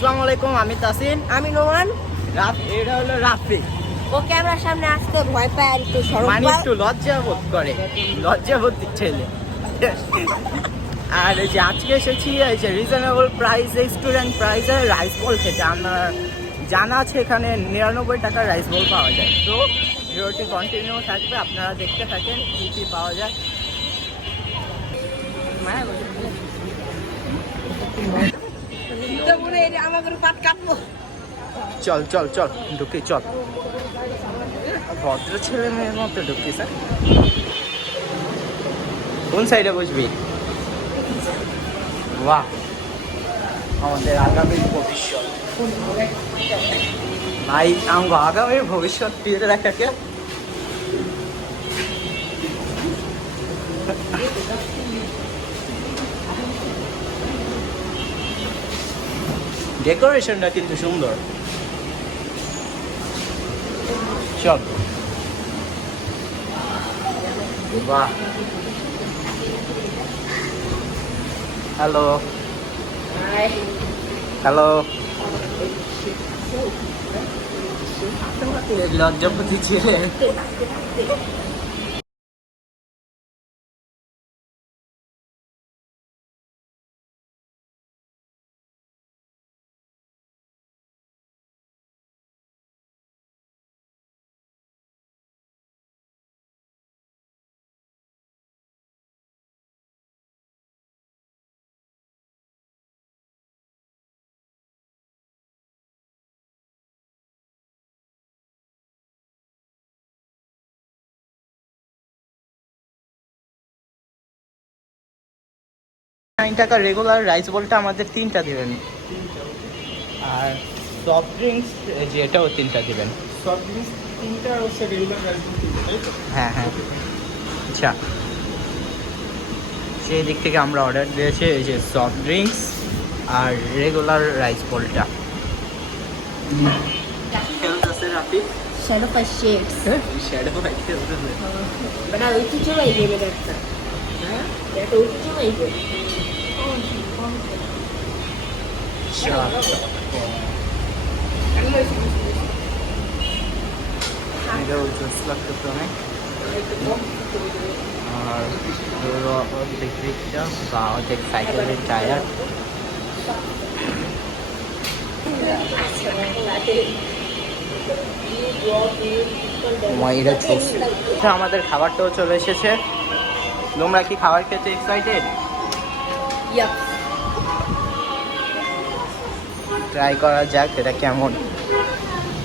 আসসালামু আলাইকুম, আমি তাসিন। আমি নোমান। এটা হলো রাফি। ও ক্যামেরার সামনে আসতে ভয় পায় আর একটু মানে একটু লজ্জা বোধ করে, লজ্জাবোধ ছেলে। আর এই যে আজকে এসেছি এই যে রিজনেবল প্রাইসে স্টুডেন্ট প্রাইসে রাইস বল খেতে। আমার জানা আছে এখানে 99 টাকার রাইস বল পাওয়া যায়। তো ভিডিওটি কন্টিনিউ থাকবে, আপনারা দেখতে থাকেন কী কী পাওয়া যায়। চল চল চল ঢুকি, চল। ভদ্র ছেলে মেয়ের মতো ঢুকি স্যার। কোন সাইডে বসবি? বাহ, আমাদের আগামীর ভবিষ্যৎ ভাই, আমাকে আগামীর ভবিষ্যৎ দিয়ে রাখাকে ডেকোরেশনটা কিন্তু সুন্দর। চল। বাহ, হ্যালো হ্যালো। লজ্জাপতি ছেলে। টাকা রেগুলার রাইস বলটা আমাদের 3টা দিবেন, আর সফট ড্রিঙ্কস যে এটাও 3টা দিবেন। সফট ড্রিঙ্কস 3টা আর হচ্ছে রেগুলার রাইস বল 3টা, তাই তো? হ্যাঁ হ্যাঁ, আচ্ছা। সেই দিক থেকে আমরা অর্ডার দিয়েছি এই যে সফট ড্রিঙ্কস আর রেগুলার রাইস বলটা। খেলতেছে Rafi. Shadow by shades. Shadow ভাই খেলতেছে। বেটা ঐতিহ্যবাহী গেম এটা একটা। হ্যাঁ, এটা ঐতিহ্যবাহী গেম। এটাও জোস লাগতেছে অনেক। আর অর্ধেক রিক্সা বা অর্ধেক সাইকেলের টায়ার। আমাদের খাবারটাও চলে এসেছে। তোমরা কি খাবার খেতে এক্সাইটেড? ট্রাই করা যাক এটা কেমন।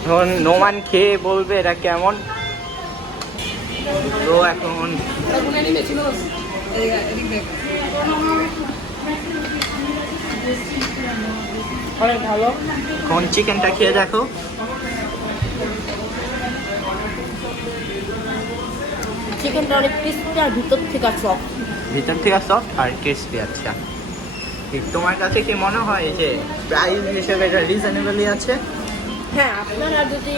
এখন নোমান খেয়ে বলবে এটা কেমন। তো এখন অনেক ভালো। এখন চিকেনটা খেয়ে দেখো। চিকেনটা অনেক ক্রিস্পি আর ভিতর থেকে সফট। ভিতর থেকে সফট আর ক্রিস্পি। আচ্ছা, ঠিক তোমার কাছে কি মনে হয় যে প্রাইস হিসেবে এটা রিজনেবলই আছে? হ্যাঁ, আপনারা যদি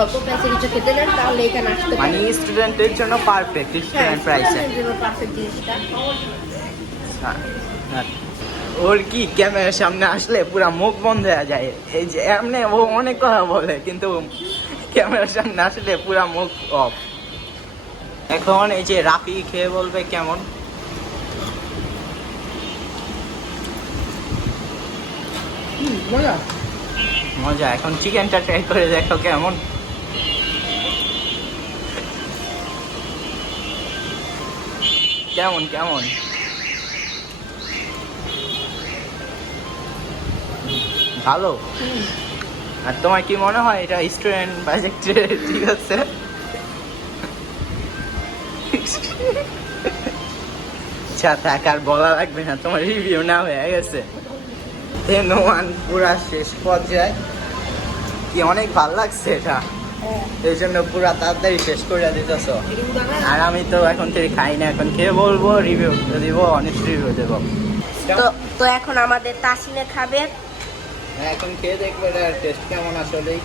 অল্প প্রাইসে কিছু খেতে চান তাহলে এখানে আসতে মানে পারেন। স্টুডেন্টের জন্য পারফেক্ট, স্টুডেন্ট প্রাইসে। পারফেক্ট জিনিসটা। ওর কি ক্যামেরার সামনে আসলে পুরো মুখ বন্ধ হয়ে যায়। এই যে এমনি ও অনেক কথা বলে, কিন্তু ক্যামেরার সামনে আসলে পুরো মুখ অফ। এখন এই যে রাফি খেয়ে বলবে কেমন। মজা মজা। এখন চিকেনটা ট্রাই করে দেখো কেমন। কেমন কেমন? ভালো। আর তোমার কি মনে হয় এটা স্টুডেন্ট বাজেটে ঠিক আছে? আচ্ছা থাক, আর বলা লাগবে না, তোমার রিভিউ না হয়ে গেছে। নোমান পুরা শেষ পর্যায়ে। কি অনেক ভালো লাগছে এটা, এই জন্য পুরা তাড়াতাড়ি শেষ করে দিতেছ। আর আমি তো এখন থেকে খাই না, এখন খেয়ে বলবো, রিভিউ দিব, অনেস্ট রিভিউ দেবো। তো এখন আমাদের তাসিনে খাবে। হ্যাঁ, এখন খেয়ে দেখবো এটা টেস্ট কেমন আসলেই।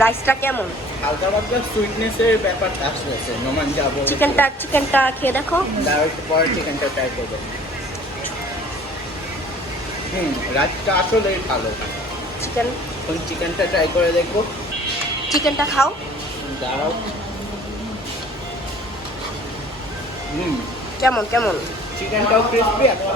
রাইসটা কেমন? হালকা পাতলা সুইটনেসের ব্যাপারটা আসতেছে। নোমান যাবো চিকেনটা খেয়ে দেখো। তার একটু পরে চিকেনটা ট্রাই করবো। রাতটা আসলেই ভালো। এখন চিকেনটা ট্রাই করে দেখবো। চিকেনটা খাও। দাঁড়াও। কেমন? চিকেনটাও ক্রিসপি একটা,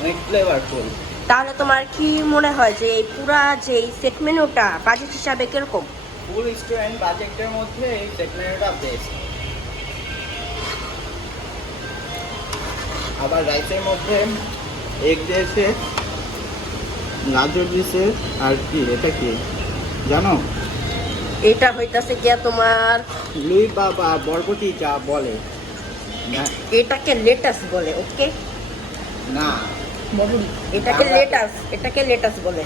অনেক ফ্লেভারফুল। তাহলে তোমার কি মনে হয় যে এই পুরা যে সেট মেনুটা বাজেট হিসাবে কিরকম? ফুল রেস্টুরেন্ট বাজেটের মধ্যে এই সেট মেনুটা বেস্ট। আবার রাইসের মধ্যে এগ দিয়েছে, গাজর দিয়েছে, আর কি এটা কি জানো? এটা হইতাছে গিয়া তোমার লুই বা বরবটি যা বলে না, এটাকে লেটাস বলে। ওকে না এটাকে লেটাস বলে।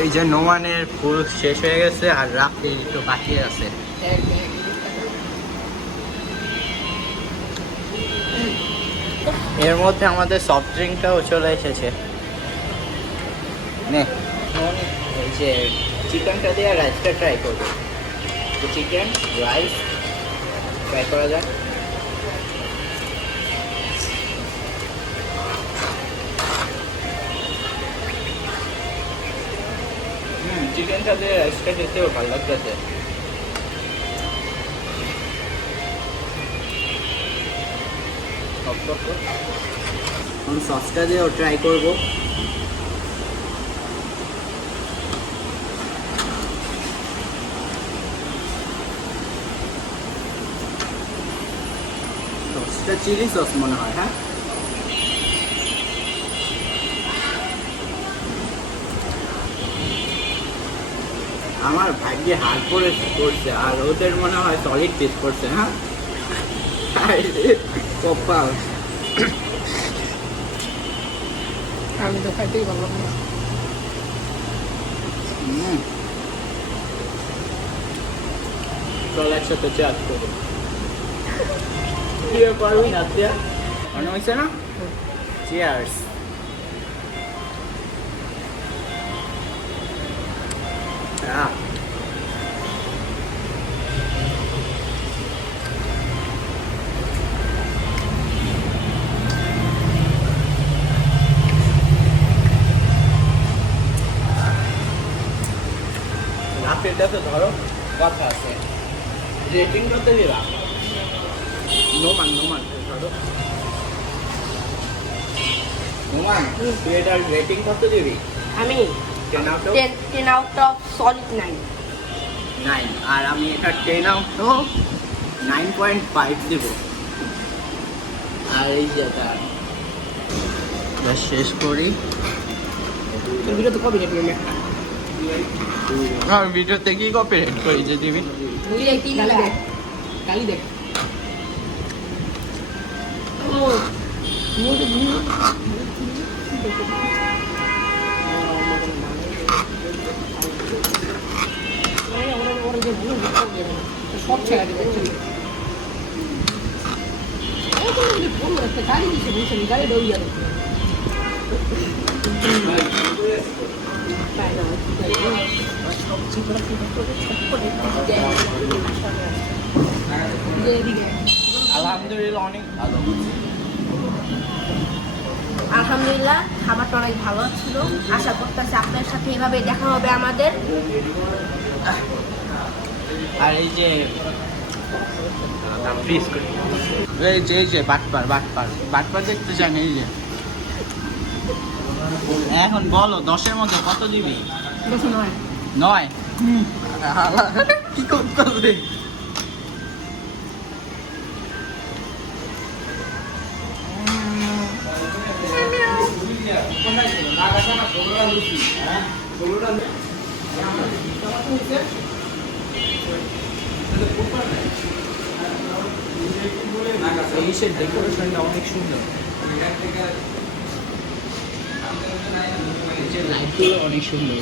এই যে নোমানের ফুল শেষ হয়ে গেছে আর রাতে একটু বাকি আছে। এর মধ্যে আমাদের সফট ড্রিঙ্কটাও চলে এসেছে। নে এই যে চিকেনটা দিয়ে রাইসটা ট্রাই করবো। তো চিকেন রাইস ট্রাই করা যাক। চিকেনটা দিয়ে রাইসটা খেতেও ভালো লাগতেছে। সসটা দিয়েও ট্রাই করবো। সসটা চিলি সস মনে হয়। হ্যাঁ, আমার ভাগ্যে হাত পড়ছে আর ওদের মনে হয় সলিড পিস করছে। হ্যাঁ, কপাল। আমি তো খাইতেই পারলাম না। চল একসাথে চাট করবো। কি পারবি না দিয়া মনে হয়েছে না? চিয়ার্স। রাতেরটা তো ধরো কথা আছে, রেটিং কত দিলাম? নোমান ধরো নোমান, তুই এটার রেটিং কত দিবি? আমি 10 out of 10 out of solid 9। 9। আর আমি এটা 10 out of 9.5 দেব। আর এই যে এটা শেষ করি। ভিডিও তো কবে দেখবি একটা? আর ভিডিওতে কি কপিরাইট করি যে দিবি? কালি দেখ। সব ছেড়ে দেবে গাড়ি দিচ্ছে বলছে গাড়ি ডৌড়ি যাবে। আলহামদুলিল্লাহ অনেক ভালো। আলহামদুলিল্লাহ খাবারটা অনেক ভালো ছিল। আশা করতেছি আপনার সাথে এভাবে দেখা হবে আমাদের। আর এই যে এই যে বাটপার দেখতে চান। এই যে এখন বলো 10-এর মধ্যে কত দিবি? 9। কি করতে এই ডেকোরেশনটা অনেক সুন্দর। যে লাইটগুলো অনেক সুন্দর।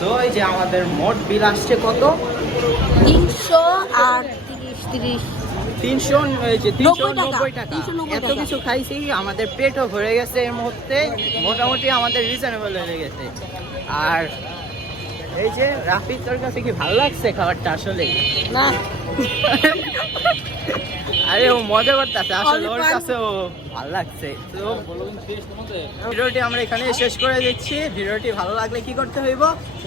সো এই যে আমাদের মোট বিল আসছে কত? 300 আর 30 390 টাকা। 390 এত টাকা। কিছু খাইছি, আমাদের পেটও ভরে গেছে এর মুহূর্তে, মোটামুটি আমাদের রিজনেবল হয়ে গেছে। আর এই যে রাফি, তোর কাছে কি ভালো লাগছে খাবারটা আসলে? না আরে ও মজা করতেছে, আসলে ওর Only কাছেও ভালো লাগছে। তো ভিডিওটি আমরা এখানে শেষ করে দিচ্ছি। ভিডিওটি ভালো লাগলে কি করতে হইব?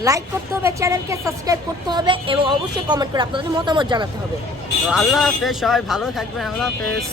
লাইক করতে হবে, চ্যানেলকে সাবস্ক্রাইব করতে হবে এবং অবশ্যই কমেন্ট করে আপনাদের মতামত জানাতে হবে। তো আল্লাহ হাফেজ, সবাই ভালো থাকবেন। আল্লাহ হাফেজ।